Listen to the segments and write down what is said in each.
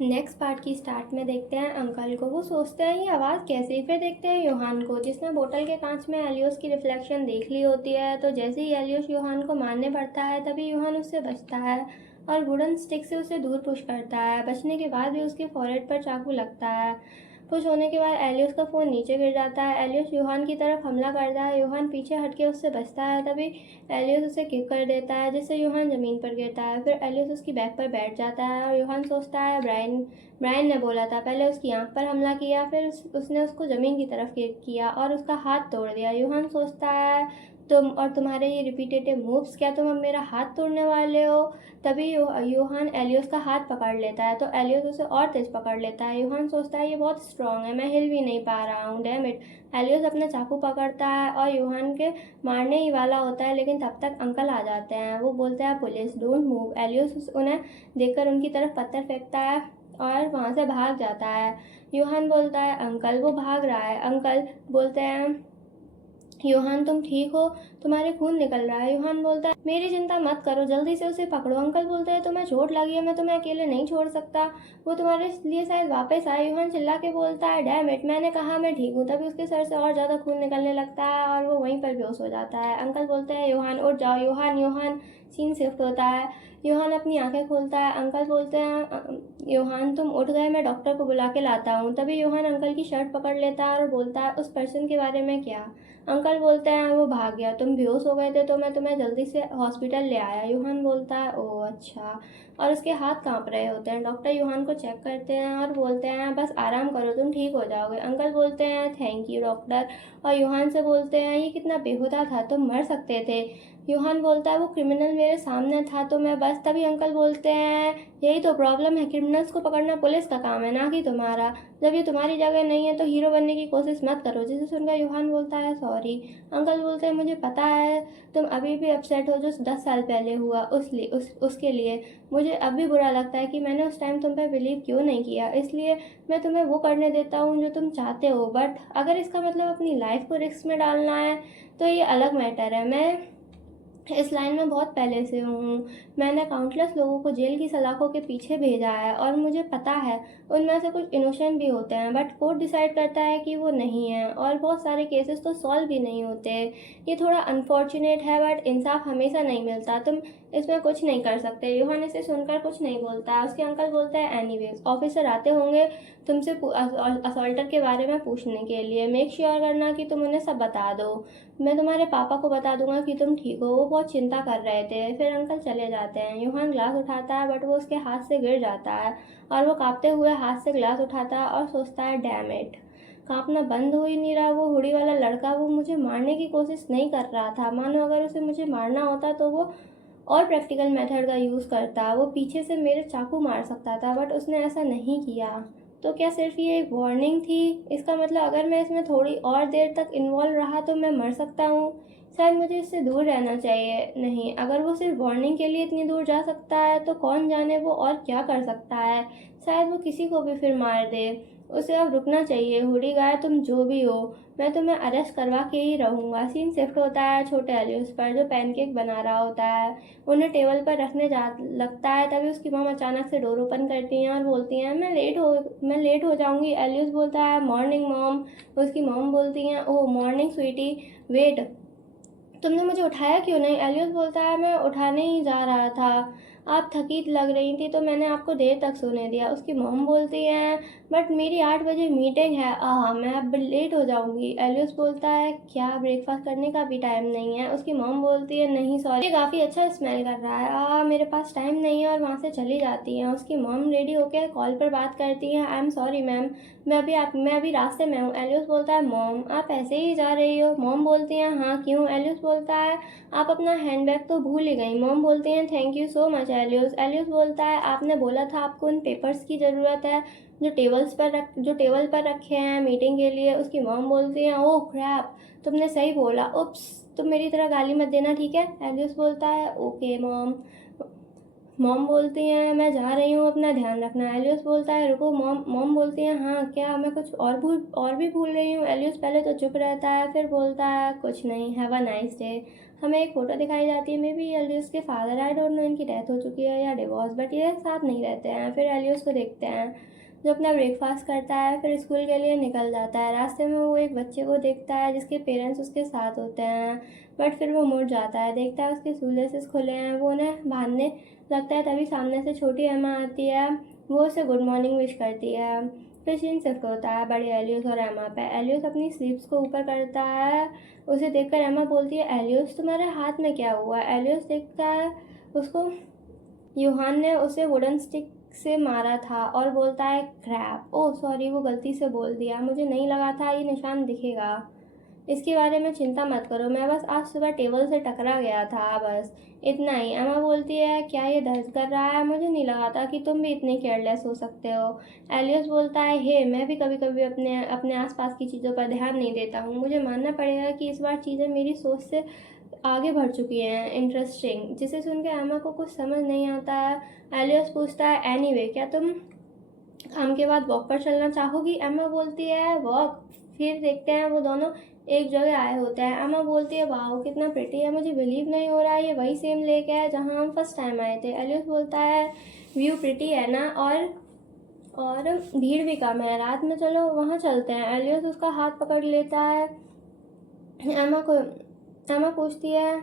Next part की start में देखते हैं अंकल को। वो सोचते हैं ये आवाज़ कैसी, फिर देखते हैं योहान को जिसने बोतल के कांच में एलियोस की रिफ्लेक्शन देख ली होती है। तो जैसे ही एलियोस योहान को मारने पड़ता है तभी योहान उससे बचता है और वुडन स्टिक से उसे दूर पुश करता है। बचने के बाद भी उसके फॉरहेड पर चाकू लगता है। पुश होने के बाद एलियोस का फ़ोन नीचे गिर जाता है। एलियोस योहान की तरफ हमला करता है। योहान पीछे हटके उससे बचता है। तभी एलियोस उसे किक कर देता है जिससे योहान ज़मीन पर गिरता है। फिर एलियोस उसकी बैक पर बैठ जाता है और योहान सोचता है ब्रायन ने बोला था, पहले उसकी आंख पर हमला किया, फिर उसने उसको ज़मीन की तरफ किक किया और उसका हाथ तोड़ दिया। योहान सोचता है तुम्हारे ये रिपीटेटिव मूव्स, क्या तुम अब मेरा हाथ तोड़ने वाले हो? तभी योहान एलियोस का हाथ पकड़ लेता है तो एलियोस उसे और तेज पकड़ लेता है। योहान सोचता है ये बहुत स्ट्रांग है, मैं हिल भी नहीं पा रहा हूँ, डैम इट। एलियोस अपना चाकू पकड़ता है और योहान के मारने ही वाला होता है, लेकिन तब तक अंकल आ जाते हैं। वो बोलते हैं पुलिस, डोंट मूव। एलियोस उन्हें देखकर उनकी तरफ पत्थर फेंकता है और वहाँ से भाग जाता है। योहान बोलता है अंकल, वो भाग रहा है। अंकल बोलते हैं योहान तुम ठीक हो, तुम्हारे खून निकल रहा है। योहान बोलता है मेरी चिंता मत करो, जल्दी से उसे पकड़ो। अंकल बोलते हैं तुम्हें चोट लगी है, मैं तुम्हें अकेले नहीं छोड़ सकता, वो तुम्हारे लिए शायद वापस आए। योहान चिल्ला के बोलता है डैम इट, मैंने कहा मैं ठीक हूँ। तभी उसके सर से और ज़्यादा खून निकलने लगता है और वो वहीं पर बेहोश हो जाता है। अंकल बोलते हैं योहान उठ जाओ। योहान योहान सीन शिफ्ट होता है। योहान अपनी आंखें खोलता है। अंकल बोलते हैं योहान तुम उठ गए, मैं डॉक्टर को बुला के लाता हूँ। तभी योहान अंकल की शर्ट पकड़ लेता है और बोलता है उस पर्सन के बारे में क्या? अंकल बोलते हैं वो भाग गया, तुम बेहोश हो गए थे तो मैं तुम्हें जल्दी से हॉस्पिटल ले आया। योहान बोलता है ओह अच्छा, और उसके हाथ कांप रहे होते हैं। डॉक्टर योहान को चेक करते हैं और बोलते हैं बस आराम करो, तुम ठीक हो जाओगे। अंकल बोलते हैं थैंक यू डॉक्टर, और योहान से बोलते हैं ये कितना बेहुदा था, तुम मर सकते थे। योहान बोलता है वो क्रिमिनल मेरे सामने था तो मैं बस। तभी अंकल बोलते हैं यही तो प्रॉब्लम है, क्रिमिनल्स को पकड़ना पुलिस का काम है ना कि तुम्हारा। जब ये तुम्हारी जगह नहीं है तो हीरो बनने की कोशिश मत करो। जिसे सुनकर योहान बोलता है सॉरी। अंकल बोलते हैं मुझे पता है तुम अभी भी अपसेट हो जो 10 साल पहले हुआ उसके लिए। मुझे अब भी बुरा लगता है कि मैंने उस टाइम तुम पर बिलीव क्यों नहीं किया, इसलिए मैं तुम्हें वो करने देता हूँ जो तुम चाहते हो। बट अगर इसका मतलब अपनी लाइफ को रिस्क में डालना है तो ये अलग मैटर है। मैं इस लाइन में बहुत पहले से हूँ। मैंने काउंटलेस लोगों को जेल की सलाखों के पीछे भेजा है और मुझे पता है उनमें से कुछ इनोसेंट भी होते हैं, बट कोर्ट डिसाइड करता है कि वो नहीं है और बहुत सारे केसेस तो सॉल्व भी नहीं होते। ये थोड़ा अनफॉर्चुनेट है बट इंसाफ हमेशा नहीं मिलता, तुम इसमें कुछ नहीं कर सकते। योहान इसे सुनकर कुछ नहीं बोलता है। उसके अंकल बोलते हैं एनीवेज ऑफिसर आते होंगे तुमसे असॉल्टर के बारे में पूछने के लिए, मेक श्योर करना कि तुम उन्हें सब बता दो। मैं तुम्हारे पापा को बता दूंगा कि तुम ठीक हो, वो बहुत चिंता कर रहे थे। फिर अंकल चले जाते हैं। योहान ग्लास उठाता है बट वो उसके हाथ से गिर जाता है और वो कांपते हुए हाथ से ग्लास उठाता है और सोचता है डैम इट, कांपना बंद हो ही नहीं रहा। वो हुडी वाला लड़का वो मुझे मारने की कोशिश नहीं कर रहा था, मानो अगर उसे मुझे मारना होता तो वो और प्रैक्टिकल मेथड का यूज़ करता, वो पीछे से मेरे चाकू मार सकता था, बट उसने ऐसा नहीं किया। तो क्या सिर्फ ये एक वार्निंग थी? इसका मतलब अगर मैं इसमें थोड़ी और देर तक इन्वॉल्व रहा तो मैं मर सकता हूँ। शायद मुझे इससे दूर रहना चाहिए। नहीं, अगर वो सिर्फ वार्निंग के लिए इतनी दूर जा सकता है तो कौन जाने वो और क्या कर सकता है। शायद वो किसी को भी फिर मार दे। उसे अब रुकना चाहिए। हुडी गाय तुम जो भी हो, मैं तुम्हें अरेस्ट करवा के ही रहूँगा। सीन शिफ्ट होता है छोटे एलियस पर जो पैनकेक बना रहा होता है। उन्हें टेबल पर रखने जा लगता है तभी उसकी मॉम अचानक से डोर ओपन करती हैं और बोलती हैं मैं लेट हो जाऊंगी। एलियस बोलता है मॉर्निंग मॉम। उसकी मॉम बोलती हैं ओह मॉर्निंग स्वीटी, वेट, तुमने मुझे उठाया क्यों नहीं? एलियस बोलता है मैं उठाने ही जा रहा था, आप थकी लग रही थी तो मैंने आपको देर तक सोने दिया। उसकी मॉम बोलती हैं बट मेरी 8 बजे मीटिंग है, मैं अब लेट हो जाऊंगी। एलियस बोलता है क्या ब्रेकफास्ट करने का भी टाइम नहीं है? उसकी मॉम बोलती है नहीं सॉरी, ये काफ़ी अच्छा स्मेल कर रहा है, मेरे पास टाइम नहीं है, और वहाँ से चली जाती हैं। उसकी मॉम रेडी होकर कॉल पर बात करती हैं आई एम सॉरी मैम, मैं अभी रास्ते में हूँ। एलियस बोलता है मॉम आप ऐसे ही जा रही हो? मॉम बोलती हैं हाँ क्यों? एलियस बोलता है आप अपना हैंडबैग तो भूल ही गई। मॉम बोलती हैं thank you so much Elias. Elias बोलता है आपने बोला था आपको उन पेपर्स की ज़रूरत है जो टेबल पर रखे हैं मीटिंग के लिए। उसकी मॉम बोलती हैं ओह क्रैप, तुमने सही बोला, उप्स, तुम मेरी तरह गाली मत देना ठीक है? एलियस बोलता है ओके मॉम। मॉम बोलती हैं मैं जा रही हूँ, अपना ध्यान रखना। एलियस बोलता है रुको मॉम। मॉम बोलती हैं हाँ क्या मैं कुछ और भी भूल रही हूँ? एलियस पहले तो चुप रहता है फिर बोलता है कुछ नहीं, हैव अ नाइस डे। हमें एक फ़ोटो दिखाई जाती है, मे बी एलियस के फादर, आई डोंट नो इनकी डेथ हो चुकी है या डिवोर्स, बट ये साथ नहीं रहते हैं। फिर एलियस को देखते हैं जो अपना ब्रेकफास्ट करता है, फिर स्कूल के लिए निकल जाता है। रास्ते में वो एक बच्चे को देखता है जिसके पेरेंट्स उसके साथ होते हैं, बट फिर वो मुड़ जाता है, देखता है उसके शूलेसेस खुले हैं, वो उन्हें बांधने लगता है। तभी सामने से छोटी एमा आती है, वो उसे गुड मॉर्निंग विश करती है। फिर सीन शिफ्ट होता है बड़े एलियस और एमा पे। एलियस अपनी स्लीव्स को ऊपर करता है, उसे देखकर एमा बोलती है, एलियस तुम्हारे हाथ में क्या हुआ? एलियस देखता है उसको यूहान ने उसे वुडन स्टिक से मारा था और बोलता है क्रैप। ओह सॉरी, वो गलती से बोल दिया, मुझे नहीं लगा था ये निशान दिखेगा। इसके बारे में चिंता मत करो, मैं बस आज सुबह टेबल से टकरा गया था, बस इतना ही। एमा बोलती है, क्या ये दर्द कर रहा है? मुझे नहीं लगा था कि तुम भी इतने केयरलेस हो सकते हो। एलियस बोलता है, हे, मैं भी कभी कभी अपने अपने आसपास की चीज़ों पर ध्यान नहीं देता हूँ। मुझे मानना पड़ेगा कि इस बार चीज़ें मेरी सोच से आगे बढ़ चुकी हैं। इंटरेस्टिंग। जिसे सुन के एमा को कुछ समझ नहीं आता है। एलियस पूछता है, एनीवे, क्या तुम काम के बाद वॉक पर चलना चाहोगी? एमा बोलती है, वॉक? फिर देखते हैं वो दोनों एक जगह आए होते हैं। एमा बोलती है, वाह कितना प्रिटी है, मुझे बिलीव नहीं हो रहा है ये वही सेम लेक है जहाँ हम फर्स्ट टाइम आए थे। एलियस बोलता है, व्यू प्रिटी है ना, और भीड़ भी कम है, रात में चलो वहाँ चलते हैं। एलियस उसका हाथ पकड़ लेता है। एमा पूछती है,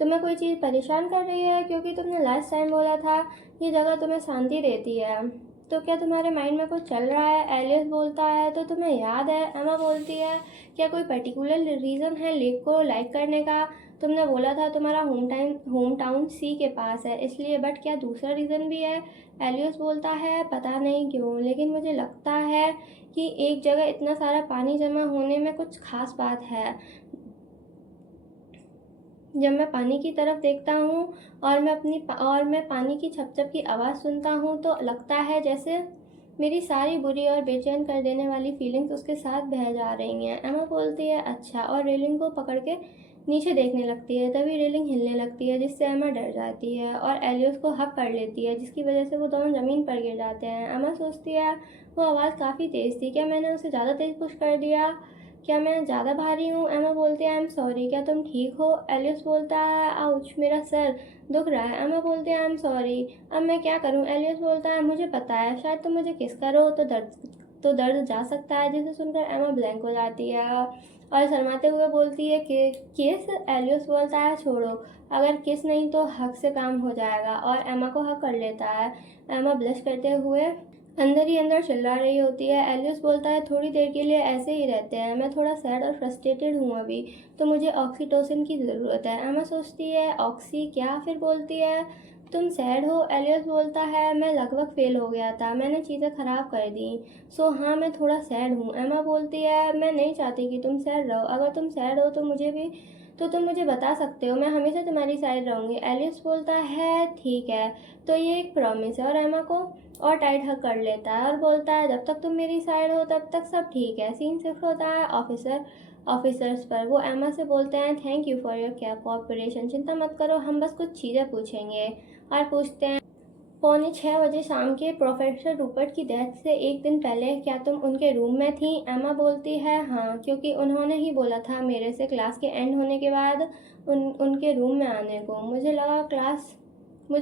तुम्हें कोई चीज़ परेशान कर रही है? क्योंकि तुमने लास्ट टाइम बोला था ये जगह तुम्हें शांति देती है, तो क्या तुम्हारे माइंड में कुछ चल रहा है? एलियस बोलता है, तो तुम्हें याद है? एमा बोलती है, क्या कोई पर्टिकुलर रीज़न है लेक को लाइक करने का? तुमने बोला था तुम्हारा होम टाउन सी के पास है इसलिए, बट क्या दूसरा रीज़न भी है? एलियस बोलता है, पता नहीं क्यों, लेकिन मुझे लगता है कि एक जगह इतना सारा पानी जमा होने में कुछ खास बात है। जब मैं पानी की तरफ देखता हूँ और मैं पानी की छपछप की आवाज़ सुनता हूँ तो लगता है जैसे मेरी सारी बुरी और बेचैन कर देने वाली फीलिंग्स उसके साथ बह जा रही हैं। एमा बोलती है, अच्छा, और रेलिंग को पकड़ के नीचे देखने लगती है। तभी रेलिंग हिलने लगती है जिससे एमा डर जाती है और एलियस को हक कर लेती है, जिसकी वजह से वो दोनों ज़मीन पर गिर जाते हैं। एमा सोचती है, वो आवाज़ काफ़ी तेज़ थी, क्या मैंने उसे ज़्यादा तेज़ पुश कर दिया? क्या मैं ज़्यादा भारी हूँ? एमा बोलती है, आई एम सॉरी, क्या तुम ठीक हो? एलियस बोलता है, आउच, मेरा सर दुख रहा है। एमा बोलती है, आई एम सॉरी, अब मैं क्या करूँ? एलियस बोलता है, मुझे पता है, शायद तुम मुझे किस करो तो दर्द जा सकता है। जिसे सुनकर एमा ब्लैंक हो जाती है और शर्माते हुए बोलती है कि किस? एलियस बोलता है, छोड़ो, अगर किस नहीं तो हक से काम हो जाएगा, और एमा को हक कर लेता है। एमा ब्लश करते हुए अंदर ही अंदर चिल्ला रही होती है। एलियस बोलता है, थोड़ी देर के लिए ऐसे ही रहते हैं, मैं थोड़ा सैड और फ्रस्ट्रेटेड हूँ अभी, तो मुझे ऑक्सीटोसिन की ज़रूरत है। एमा सोचती है, ऑक्सी क्या? फिर बोलती है, तुम सैड हो? एलियस बोलता है, मैं लगभग फेल हो गया था, मैंने चीज़ें ख़राब कर दी, सो हाँ मैं थोड़ा सैड हूँ। एमा बोलती है, मैं नहीं चाहती कि तुम सैड रहो, अगर तुम सैड हो तो तुम मुझे बता सकते हो, मैं हमेशा तुम्हारी साइड रहूँगी। एलियस बोलता है, ठीक है, तो ये एक प्रॉमिस है, और एमा को और टाइट हक कर लेता है और बोलता है, जब तक तुम मेरी साइड हो तब तक सब ठीक है। सीन शिफ्ट होता है ऑफिसर्स पर। वो एमा से बोलते हैं, thank you for your cooperation, चिंता मत करो, हम बस कुछ चीज़ें पूछेंगे। और पूछते हैं, 5:45 शाम के प्रोफेसर रूपर्ट की डेथ से एक दिन पहले क्या तुम उनके रूम में थी? एमा बोलती है, हाँ, क्योंकि उन्होंने ही बोला था मेरे से क्लास के एंड होने के बाद उनके रूम में आने को। मुझे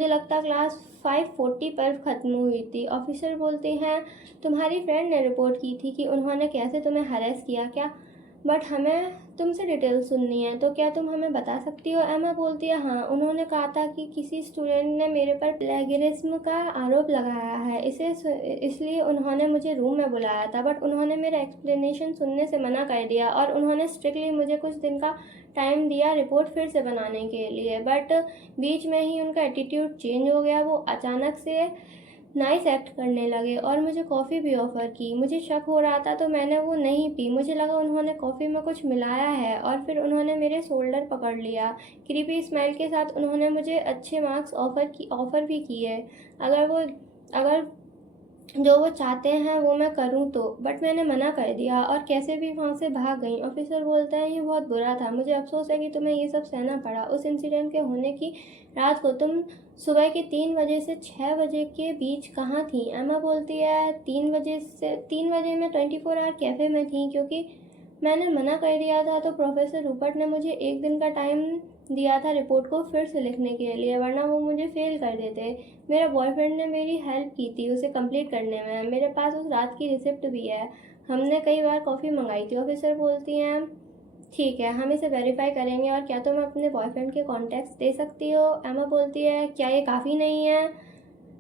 लगता क्लास 5:40 पर ख़त्म हुई थी। ऑफिसर बोलते हैं, तुम्हारी फ्रेंड ने रिपोर्ट की थी कि उन्होंने कैसे तुम्हें हरेस किया क्या? बट हमें तुमसे डिटेल सुननी है, तो क्या तुम हमें बता सकती हो? एमा बोलती है, हाँ, उन्होंने कहा था कि किसी स्टूडेंट ने मेरे पर प्लेगरिज्म का आरोप लगाया है, इसलिए उन्होंने मुझे रूम में बुलाया था, बट उन्होंने मेरा एक्सप्लेनेशन सुनने से मना कर दिया और उन्होंने स्ट्रिक्टली मुझे कुछ दिन का टाइम दिया रिपोर्ट फिर से बनाने के लिए। बट बीच में ही उनका एटीट्यूड चेंज हो गया, वो अचानक से नाइस एक्ट करने लगे और मुझे कॉफ़ी भी ऑफ़र की। मुझे शक हो रहा था तो मैंने वो नहीं पी, मुझे लगा उन्होंने कॉफ़ी में कुछ मिलाया है, और फिर उन्होंने मेरे शोल्डर पकड़ लिया। क्रीपी स्माइल के साथ उन्होंने मुझे अच्छे मार्क्स ऑफ़र भी किए अगर जो वो चाहते हैं वो मैं करूं तो, बट मैंने मना कर दिया और कैसे भी वहाँ से भाग गई। ऑफिसर बोलते हैं, ये बहुत बुरा था, मुझे अफसोस है कि तुम्हें ये सब सहना पड़ा। उस इंसिडेंट के होने की रात को तुम सुबह के 3 बजे से 6 बजे के बीच कहाँ थी? एमा बोलती है, 3 बजे मैं 24 आवर कैफ़े में थी, क्योंकि मैंने मना कर दिया था तो प्रोफेसर रूपर्ट ने मुझे एक दिन का टाइम दिया था रिपोर्ट को फिर से लिखने के लिए, वरना वो मुझे फेल कर देते। मेरा बॉयफ्रेंड ने मेरी हेल्प की थी उसे कंप्लीट करने में। मेरे पास उस रात की रिसिप्ट भी है। हमने कई बार कॉफ़ी मंगाई थी। ऑफिसर बोलती हैं ठीक है, हम इसे वेरीफाई करेंगे। और क्या तुम अपने बॉयफ्रेंड के कॉन्टैक्ट्स दे सकती हो? एमा बोलती है क्या ये काफ़ी नहीं है?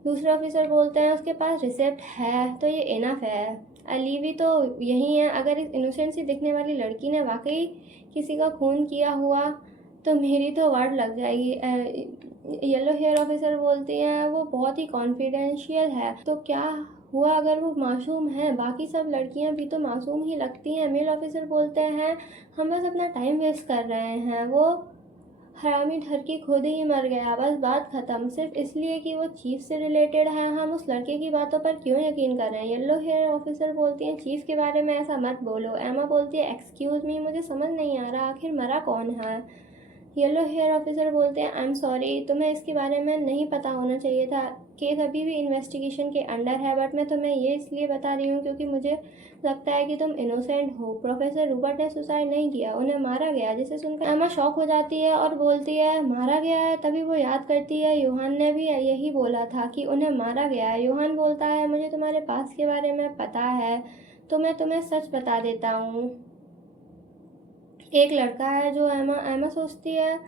दूसरे ऑफिसर बोलते हैं उसके पास रिसिप्ट है तो ये इनफ है। अली भी तो यही है। अगर इस इनोसेंट सी दिखने वाली लड़की ने वाकई किसी का खून किया हुआ तो मेरी तो वाट लग जाएगी। येलो हेयर ऑफिसर बोलती हैं वो बहुत ही कॉन्फिडेंशियल है। तो क्या हुआ अगर वो मासूम है? बाकी सब लड़कियां भी तो मासूम ही लगती हैं। मेल ऑफिसर बोलते हैं हम बस अपना टाइम वेस्ट कर रहे हैं। वो हरामी ठरकी खुद ही मर गया, बस बात खत्म। सिर्फ इसलिए कि वो चीफ से रिलेटेड है हम उस लड़के की बातों पर क्यों यकीन कर रहे हैं? येलो हेयर ऑफिसर बोलती हैं चीफ के बारे में ऐसा मत बोलो। एमा बोलती है एक्सक्यूज मी, मुझे समझ नहीं आ रहा आखिर मरा कौन है? येलो हेयर ऑफिसर बोलते हैं आई एम सॉरी, तुम्हें इसके बारे में नहीं पता होना चाहिए था। केस अभी भी इन्वेस्टिगेशन के अंडर है, बट मैं तुम्हें ये इसलिए बता रही हूँ क्योंकि मुझे लगता है कि तुम इनोसेंट हो। प्रोफेसर रूपर्ट ने सुसाइड नहीं किया, उन्हें मारा गया। जिसे सुनकर एमा शॉक हो जाती है और बोलती है मारा गया है? तभी वो याद करती है योहान ने भी यही बोला था कि उन्हें मारा गया है। योहान बोलता है मुझे तुम्हारे पास के बारे में पता है तो मैं तुम्हें सच बता देता हूँ। एक लड़का है जो एमा सोचती है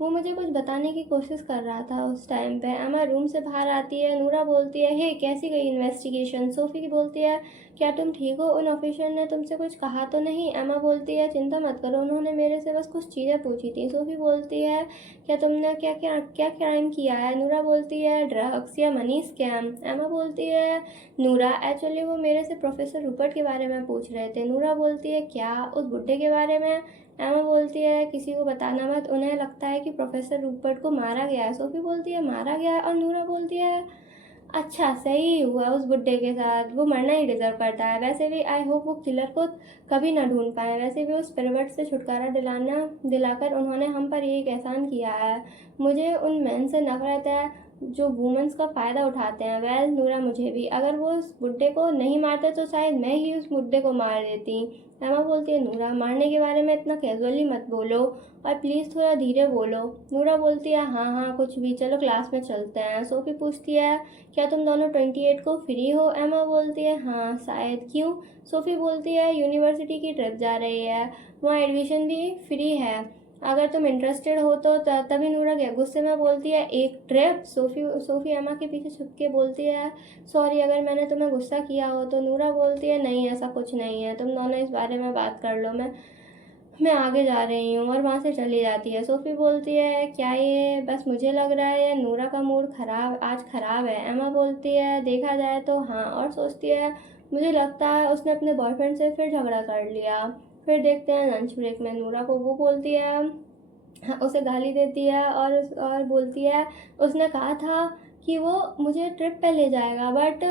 वो मुझे कुछ बताने की कोशिश कर रहा था उस टाइम पे। एमा रूम से बाहर आती है। नूरा बोलती है हे कैसी गई इन्वेस्टिगेशन? सोफ़ी की बोलती है क्या तुम ठीक हो? उन ऑफिसर ने तुमसे कुछ कहा तो नहीं? एमा बोलती है चिंता मत करो, उन्होंने मेरे से बस कुछ चीज़ें पूछी थी। सोफ़ी बोलती है क्या तुमने क्या क्या क्या क्राइम किया है? नूरा बोलती है ड्रग्स या मनी स्कैम। एमा बोलती है नूरा एक्चुअली वो मेरे से प्रोफेसर रूपर्ट के बारे में पूछ रहे थे। नूरा बोलती है क्या उस बुड्ढे के बारे में? एमा बोलती है किसी को बताना मत, उन्हें लगता है कि प्रोफेसर रूपर्ट को मारा गया है। सोफी बोलती है मारा गया है? और नूरा बोलती है अच्छा सही हुआ उस बुड्ढे के साथ, वो मरना ही डिजर्व करता है। वैसे भी आई होप वो किलर को कभी ना ढूंढ पाए। वैसे भी उस परवट से छुटकारा दिलाकर उन्होंने हम पर ये एक एहसान किया है। मुझे उन मैन से नफरत है जो वुमेंस का फ़ायदा उठाते हैं। वेल नूरा मुझे भी। अगर वो उस बुड्ढे को नहीं मारते तो शायद मैं ही उस बुड्ढे को मार देती। एमा बोलती है नूरा मारने के बारे में इतना कैजुअली मत बोलो और प्लीज़ थोड़ा धीरे बोलो। नूरा बोलती है हाँ हाँ कुछ भी, चलो क्लास में चलते हैं। सोफ़ी पूछती है क्या तुम दोनों 28 को फ्री हो? एमा बोलती है हाँ शायद। क्यों? सोफ़ी बोलती है यूनिवर्सिटी की ट्रिप जा रही है, वहाँ एडमिशन भी फ्री है, अगर तुम इंटरेस्टेड हो तो। तभी नूरा गया गुस्से में बोलती है एक ट्रिप? सोफ़ी एमा के पीछे छुप के बोलती है सॉरी अगर मैंने तुम्हें गुस्सा किया हो तो। नूरा बोलती है नहीं ऐसा कुछ नहीं है, तुम दोनों इस बारे में बात कर लो, मैं आगे जा रही हूँ। और वहाँ से चली जाती है। सोफ़ी बोलती है क्या ये बस मुझे लग रहा है या नूरा का मूड आज ख़राब है? एमा बोलती है देखा जाए तो हाँ। और सोचती है मुझे लगता है उसने अपने बॉयफ्रेंड से फिर झगड़ा कर लिया। फिर देखते हैं लंच ब्रेक में नूरा को वो बोलती है हाँ, उसे गाली देती है और बोलती है उसने कहा था कि वो मुझे ट्रिप पे ले जाएगा बट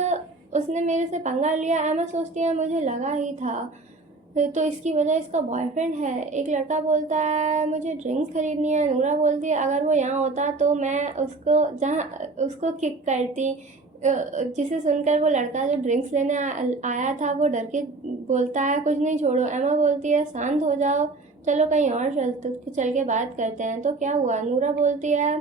उसने मेरे से पंगा लिया। एमा सोचती है मुझे लगा ही था तो इसकी वजह इसका बॉयफ्रेंड है। एक लड़का बोलता है मुझे ड्रिंक्स खरीदनी है। नूरा बोलती है अगर वो यहाँ होता तो मैं उसको किक करती। जिसे सुनकर वो लड़का जो ड्रिंक्स लेने आया था वो डर के बोलता है कुछ नहीं छोड़ो। एमा बोलती है शांत हो जाओ, चलो कहीं और चल के बात करते हैं। तो क्या हुआ? नूरा बोलती है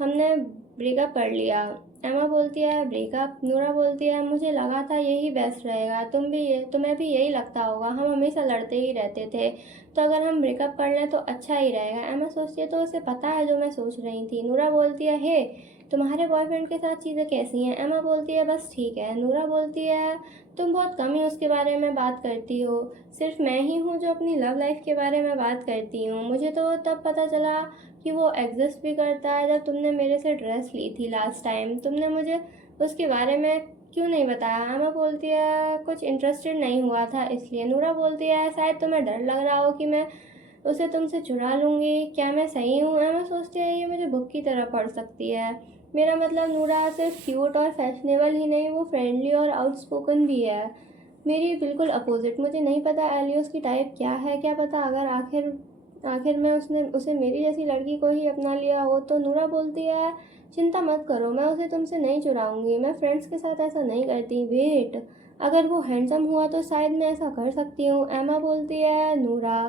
हमने ब्रेकअप कर लिया। एमा बोलती है ब्रेकअप? नूरा बोलती है मुझे लगा था यही बेस्ट रहेगा, तुम्हें भी यही लगता होगा, हम हमेशा लड़ते ही रहते थे, तो अगर हम ब्रेकअप कर लें तो अच्छा ही रहेगा। एमा सोचती है तो उसे पता है जो मैं सोच रही थी। नूरा बोलती है हे तुम्हारे बॉयफ्रेंड के साथ चीज़ें कैसी हैं? एमा बोलती है बस ठीक है। नूरा बोलती है तुम बहुत कम ही उसके बारे में बात करती हो, सिर्फ मैं ही हूँ जो अपनी लव लाइफ के बारे में बात करती हूँ। मुझे तो तब पता चला कि वो एग्जिस्ट भी करता है जब तुमने मेरे से ड्रेस ली थी लास्ट टाइम। तुमने मुझे उसके बारे में क्यों नहीं बताया? एमा बोलती है कुछ इंटरेस्टेड नहीं हुआ था इसलिए। नूरा बोलती है शायद तुम्हें डर लग रहा हो कि मैं उसे तुमसे चुरा लूँगी, क्या मैं सही हूँ? एमा सोचती है ये मुझे बुक की तरह पढ़ सकती है। मेरा मतलब नूरा सिर्फ क्यूट और फैशनेबल ही नहीं, वो फ्रेंडली और आउटस्पोकन भी है। मेरी बिल्कुल अपोजिट। मुझे नहीं पता एलियोस की टाइप क्या है, क्या पता अगर आखिर में उसने उसे मेरी जैसी लड़की को ही अपना लिया हो तो। नूरा बोलती है चिंता मत करो, मैं उसे तुमसे नहीं चुराऊंगी, मैं फ्रेंड्स के साथ ऐसा नहीं करती। वेट, अगर वो हैंडसम हुआ तो शायद मैं ऐसा कर सकती हूँ। एमा बोलती है नूरा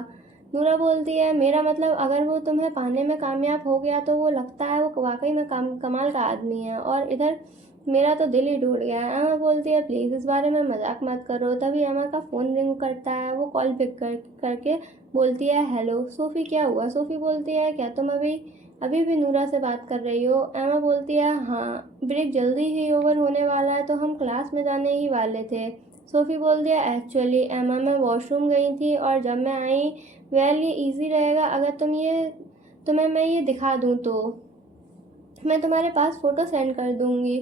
नूरा बोलती है मेरा मतलब अगर वो तुम्हें पाने में कामयाब हो गया तो वो लगता है वो वाकई में कमाल का आदमी है, और इधर मेरा तो दिल ही टूट गया है। एमा बोलती है प्लीज़ इस बारे में मजाक मत करो। तभी एमा का फ़ोन रिंग करता है। वो कॉल पिक करके बोलती है हेलो सोफ़ी, क्या हुआ? सोफ़ी बोलती है क्या तुम अभी अभी भी नूरा से बात कर रही हो? एमा बोलती है हाँ, ब्रेक जल्दी ही ओवर होने वाला है तो हम क्लास में जाने ही वाले थे। सोफ़ी बोलती है एक्चुअली एमा मैं वॉशरूम गई थी और जब मैं आई, वेल ये इजी रहेगा अगर तुम्हें मैं ये दिखा दूँ तो मैं तुम्हारे पास फ़ोटो सेंड कर दूँगी,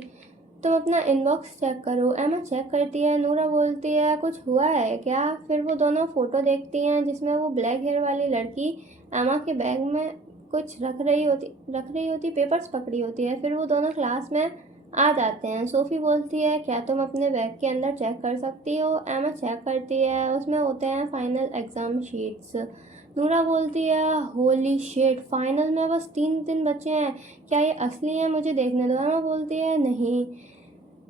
तुम अपना इनबॉक्स चेक करो। एमा चेक करती है। नूरा बोलती है कुछ हुआ है क्या? फिर वो दोनों फ़ोटो देखती हैं जिसमें वो ब्लैक हेयर वाली लड़की एमा के बैग में कुछ रख रही होती पेपर्स पकड़ी होती है। फिर वो दोनों क्लास में आ जाते हैं। सोफ़ी बोलती है क्या तुम अपने बैग के अंदर चेक कर सकती हो? एमा चेक करती है, उसमें होते हैं फाइनल एग्ज़ाम शीट्स। नूरा बोलती है होली शिट, फाइनल में बस 3 दिन बचे हैं, क्या ये असली है? मुझे देखने दो। एमा बोलती है नहीं,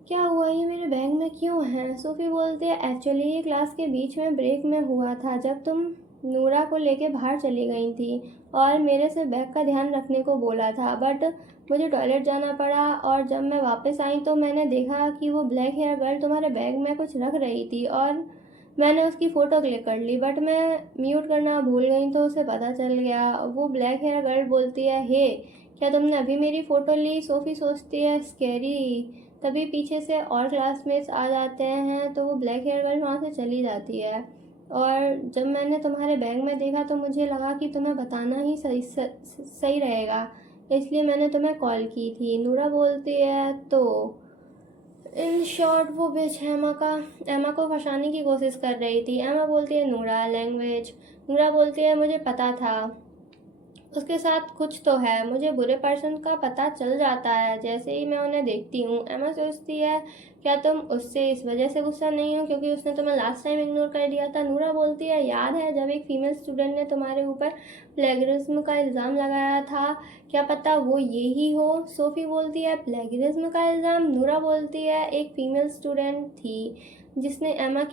क्या हुआ, ये मेरे बैग में क्यों है? सोफ़ी बोलती है एक्चुअली ये क्लास के बीच में ब्रेक में हुआ था जब तुम नूरा को लेके बाहर चली गई थी और मेरे से बैग का ध्यान रखने को बोला था, बट मुझे टॉयलेट जाना पड़ा और जब मैं वापस आई तो मैंने देखा कि वो ब्लैक हेयर गर्ल तुम्हारे बैग में कुछ रख रही थी और मैंने उसकी फ़ोटो क्लिक कर ली, बट मैं म्यूट करना भूल गई तो उसे पता चल गया। वो ब्लैक हेयर गर्ल बोलती है हे, क्या तुमने अभी मेरी फ़ोटो ली? सोफ़ी सोचती है स्कैरी। तभी पीछे से और क्लासमेट्स आ जाते हैं तो वो ब्लैक हेयर गर्ल वहाँ से चली जाती है। और जब मैंने तुम्हारे बैग में देखा तो मुझे लगा कि तुम्हें बताना ही सही रहेगा, इसलिए मैंने तुम्हें कॉल की थी। नूरा बोलती है तो इन शॉर्ट वो बिच एमा को फंसाने की कोशिश कर रही थी। एमा बोलती है नूरा लैंग्वेज। नूरा बोलती है मुझे पता था उसके साथ कुछ तो है, मुझे बुरे पर्सन का पता चल जाता है जैसे ही मैं उन्हें देखती हूँ। एमा सोचती है क्या तुम उससे इस वजह से गुस्सा नहीं हो क्योंकि उसने तुम्हें लास्ट टाइम इग्नोर कर दिया था? नूरा बोलती है याद है जब एक फीमेल स्टूडेंट ने तुम्हारे ऊपर प्लेगरिज्म का इल्ज़ाम लगाया था, क्या पता वो ये ही हो? सोफ़ी बोलती है प्लेगरिज्म का इल्ज़ाम? नूरा बोलती है एक फीमेल स्टूडेंट थी जिसने एमा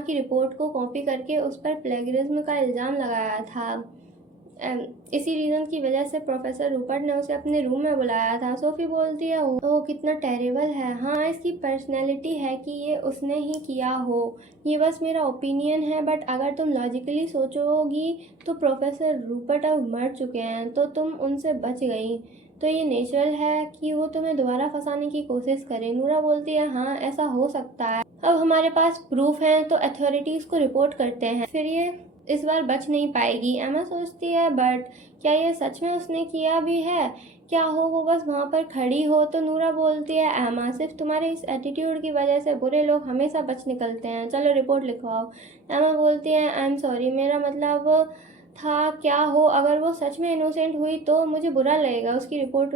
की रिपोर्ट को कॉपी करके उस पर प्लेगरिज्म का इल्ज़ाम लगाया था। इसी रीज़न की वजह से प्रोफेसर रूपर्ट ने उसे अपने रूम में बुलाया था। सोफ़ी बोलती है ओह कितना टेरेबल है। हाँ इसकी पर्सनैलिटी है कि ये उसने ही किया हो, ये बस मेरा ओपिनियन है, बट अगर तुम लॉजिकली सोचोगी तो प्रोफेसर रूपर्ट अब मर चुके हैं तो तुम उनसे बच गई, तो ये नेचुरल है कि वो तुम्हें दोबारा फंसाने की कोशिश करें। नूरा बोलती है हाँ ऐसा हो सकता है, अब हमारे पास प्रूफ हैं तो अथॉरिटीज़ को रिपोर्ट करते हैं, फिर ये इस बार बच नहीं पाएगी। एमा सोचती है बट क्या ये सच में उसने किया भी है? क्या हो वो बस वहाँ पर खड़ी हो? तो नूरा बोलती है एमा सिर्फ तुम्हारे इस एटीट्यूड की वजह से बुरे लोग हमेशा बच निकलते हैं, चलो रिपोर्ट लिखवाओ। एमा बोलती है आई एम सॉरी, मेरा मतलब था क्या हो अगर वो सच में इनोसेंट हुई तो मुझे बुरा लगेगा उसकी रिपोर्ट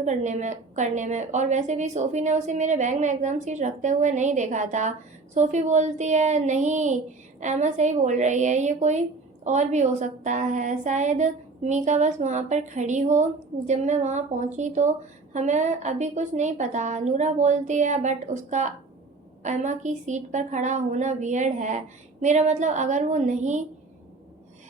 करने में और वैसे भी सोफ़ी ने उसे मेरे बैग में एग्ज़ाम सीट रखते हुए नहीं देखा था। सोफ़ी बोलती है नहीं, एमा सही बोल रही है, ये कोई और भी हो सकता है, शायद मीका बस वहाँ पर खड़ी हो जब मैं वहाँ पहुँची, तो हमें अभी कुछ नहीं पता। नूरा बोलती है बट उसका एमा की सीट पर खड़ा होना वियर्ड है, मेरा मतलब अगर वो नहीं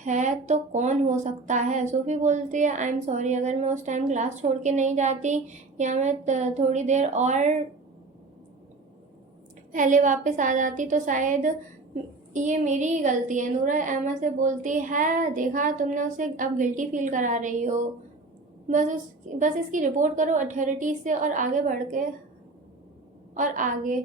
है तो कौन हो सकता है? सोफ़ी बोलती है आई एम सॉरी, अगर मैं उस टाइम क्लास छोड़ के नहीं जाती या मैं थोड़ी देर और पहले वापस आ जाती तो शायद ये मेरी ही गलती है। नूरा एमा से बोलती है देखा तुमने उसे अब गिल्टी फील करा रही हो, बस इसकी रिपोर्ट करो अथॉरिटीज से और आगे बढ़ के और आगे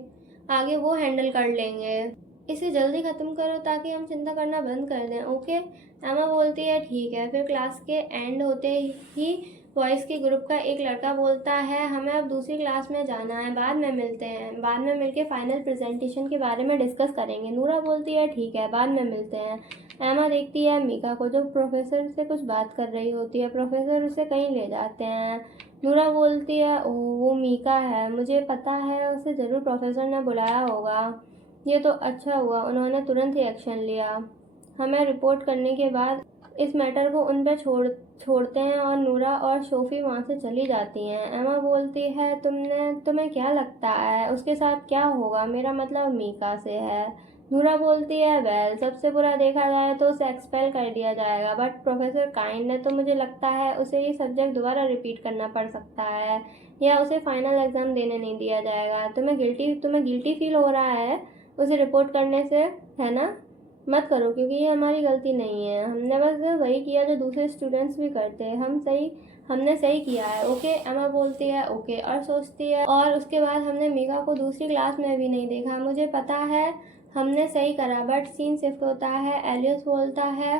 आगे वो हैंडल कर लेंगे, इसे जल्दी ख़त्म करो ताकि हम चिंता करना बंद कर दें, ओके? एमा बोलती है ठीक है। फिर क्लास के एंड होते ही बॉयज़ के ग्रुप का एक लड़का बोलता है हमें अब दूसरी क्लास में जाना है, बाद में मिलते हैं, बाद में मिलके फाइनल प्रेजेंटेशन के बारे में डिस्कस करेंगे। नूरा बोलती है ठीक है बाद में मिलते हैं। एमा देखती है मीका को जो प्रोफेसर से कुछ बात कर रही होती है, प्रोफेसर उसे कहीं ले जाते हैं। नूरा बोलती है ओह वो मीका है, मुझे पता है उसे ज़रूर प्रोफेसर ने बुलाया होगा, ये तो अच्छा हुआ उन्होंने तुरंत ही एक्शन लिया। हमें रिपोर्ट करने के बाद इस मैटर को उन पर छोड़ते हैं और नूरा और सोफ़ी वहाँ से चली जाती हैं। एमा बोलती है तुम्हें क्या लगता है उसके साथ क्या होगा? मेरा मतलब मीका से है। नूरा बोलती है, वेल सबसे बुरा देखा जाए तो उसे एक्सपेल कर दिया जाएगा, बट प्रोफेसर काइंड ने तो मुझे लगता है उसे ये सब्जेक्ट दोबारा रिपीट करना पड़ सकता है या उसे फाइनल एग्ज़ाम देने नहीं दिया जाएगा। तुम्हें गिल्टी फील हो रहा है उसे रिपोर्ट करने से, है ना? मत करो, क्योंकि ये हमारी गलती नहीं है। हमने बस वही किया जो दूसरे स्टूडेंट्स भी करते हैं। हमने सही किया है। ओके, एमा बोलती है ओके और सोचती है, और उसके बाद हमने मीका को दूसरी क्लास में भी नहीं देखा। मुझे पता है हमने सही करा, बट सीन शिफ्ट होता है। एलियस बोलता है,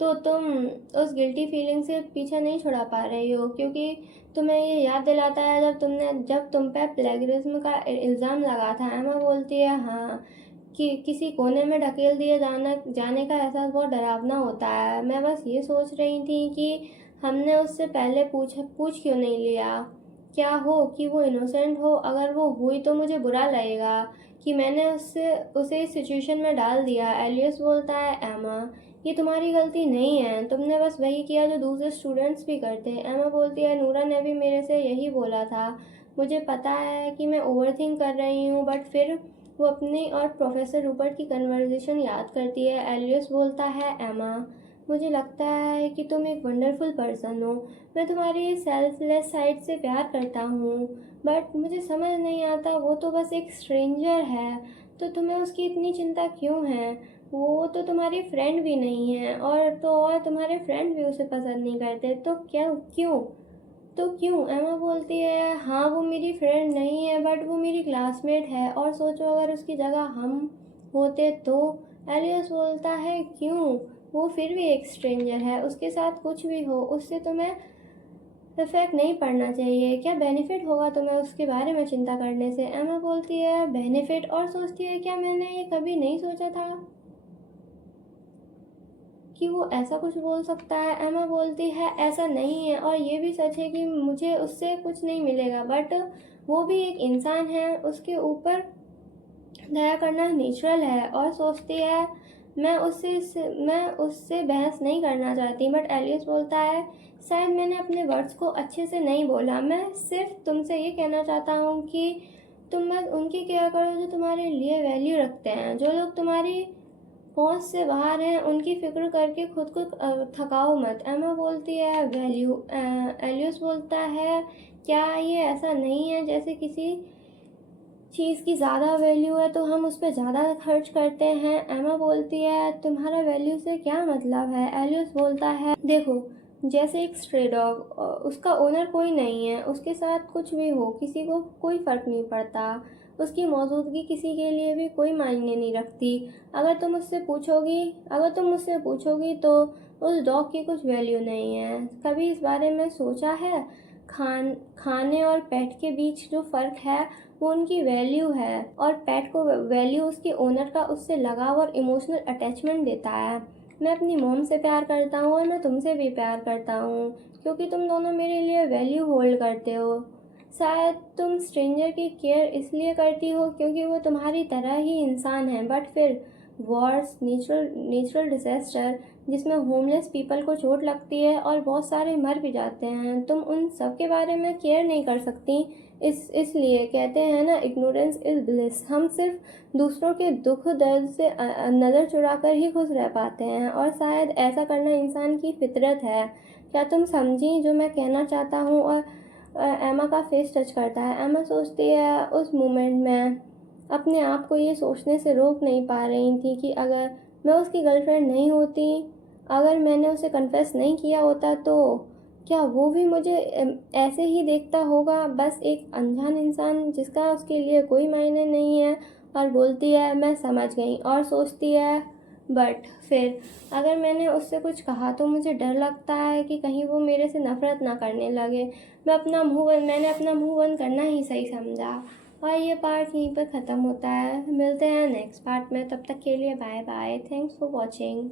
तो तुम उस गिल्टी फीलिंग से पीछे नहीं छुड़ा पा रही हो, क्योंकि तुम्हें ये याद दिलाता है जब तुम पे प्लेगरिज्म का इल्ज़ाम लगा था। एमा बोलती है, हाँ, कि किसी कोने में ढकेल दिए जाने का एहसास बहुत डरावना होता है। मैं बस ये सोच रही थी कि हमने उससे पहले पूछ क्यों नहीं लिया। क्या हो कि वो इनोसेंट हो। अगर वो हुई तो मुझे बुरा लगेगा कि मैंने उसे इस सिचुएशन में डाल दिया। एलियस बोलता है, एमा, ये तुम्हारी गलती नहीं है। तुमने बस वही किया जो दूसरे स्टूडेंट्स भी करते हैं। एमा बोलती है, नूरा ने भी मेरे से यही बोला था। मुझे पता है कि मैं ओवरथिंक कर रही हूँ, बट फिर वो अपनी और प्रोफेसर रूपर्ट की कन्वर्सेशन याद करती है। एलियस बोलता है, एमा, मुझे लगता है कि तुम एक वंडरफुल पर्सन हो। मैं तुम्हारी सेल्फलेस साइड से प्यार करता हूँ, बट मुझे समझ नहीं आता, वो तो बस एक स्ट्रेंजर है, तो तुम्हें उसकी इतनी चिंता क्यों है? वो तो तुम्हारी फ्रेंड भी नहीं है, और तुम्हारे फ्रेंड भी उसे पसंद नहीं करते, तो क्यों? एमा बोलती है, हाँ, वो मेरी फ्रेंड नहीं है, बट वो मेरी क्लासमेट है, और सोचो अगर उसकी जगह हम होते तो। एलियस बोलता है, क्यों? वो फिर भी एक स्ट्रेंजर है, उसके साथ कुछ भी हो उससे तुम्हें इफेक्ट नहीं पड़ना चाहिए। क्या बेनिफिट होगा तुम्हें उसके बारे में चिंता करने से? एमा बोलती है, बेनिफिट, और सोचती है, क्या मैंने ये कभी नहीं सोचा था कि वो ऐसा कुछ बोल सकता है। एमा बोलती है, ऐसा नहीं है, और ये भी सच है कि मुझे उससे कुछ नहीं मिलेगा, बट वो भी एक इंसान है, उसके ऊपर दया करना नेचुरल है। और सोचती है, मैं उससे बहस नहीं करना चाहती, बट एलियस बोलता है, शायद मैंने अपने वर्ड्स को अच्छे से नहीं बोला। मैं सिर्फ तुमसे ये कहना चाहता हूँ कि तुम बस उनकी केयर करो जो तुम्हारे लिए वैल्यू रखते हैं। जो लोग तुम्हारी पहुंच से बाहर हैं उनकी फिक्र करके खुद को थकाओ मत। एमा बोलती है, वैल्यू। एलियस बोलता है, क्या ये ऐसा नहीं है जैसे किसी चीज़ की ज़्यादा वैल्यू है तो हम उस पर ज़्यादा खर्च करते हैं? एमा बोलती है, तुम्हारा वैल्यू से क्या मतलब है? एलियस बोलता है, देखो, जैसे एक स्ट्रे डॉग, उसका ओनर कोई नहीं है, उसके साथ कुछ भी हो किसी को कोई फ़र्क नहीं पड़ता, उसकी मौजूदगी किसी के लिए भी कोई मायने नहीं रखती। अगर तुम मुझसे पूछोगी तो उस डॉग की कुछ वैल्यू नहीं है। कभी इस बारे में सोचा है? खाने और पेट के बीच जो फ़र्क है वो उनकी वैल्यू है, और पेट को वैल्यू उसके ओनर का उससे लगाव और इमोशनल अटैचमेंट देता है। मैं अपनी मॉम से प्यार करता हूँ और मैं तुमसे भी प्यार करता हूँ, क्योंकि तुम दोनों मेरे लिए वैल्यू होल्ड करते हो। शायद तुम स्ट्रेंजर की केयर इसलिए करती हो क्योंकि वो तुम्हारी तरह ही इंसान है, बट फिर वॉर्स, नेचुरल डिजास्टर जिसमें होमलेस पीपल को चोट लगती है और बहुत सारे मर भी जाते हैं, तुम उन सब के बारे में केयर नहीं कर सकती। इसलिए कहते हैं ना, इग्नोरेंस इज ब्लिस। हम सिर्फ दूसरों के दुख दर्द से नज़र चुरा कर ही खुश रह पाते हैं, और शायद ऐसा करना इंसान की फितरत है। क्या तुम समझी जो मैं कहना चाहता हूँ? और एमा का फेस टच करता है। एमा सोचती है, उस मोमेंट में अपने आप को ये सोचने से रोक नहीं पा रही थी कि अगर मैं उसकी गर्लफ्रेंड नहीं होती, अगर मैंने उसे कन्फेस नहीं किया होता, तो क्या वो भी मुझे ऐसे ही देखता होगा, बस एक अनजान इंसान जिसका उसके लिए कोई मायने नहीं है? और बोलती है, मैं समझ गई। और सोचती है, बट फिर अगर मैंने उससे कुछ कहा तो मुझे डर लगता है कि कहीं वो मेरे से नफ़रत ना करने लगे। मैंने अपना मुंह बंद करना ही सही समझा। और ये पार्ट यहीं पर ख़त्म होता है। मिलते हैं नेक्स्ट पार्ट में, तब तक के लिए bye bye. Thanks for watching.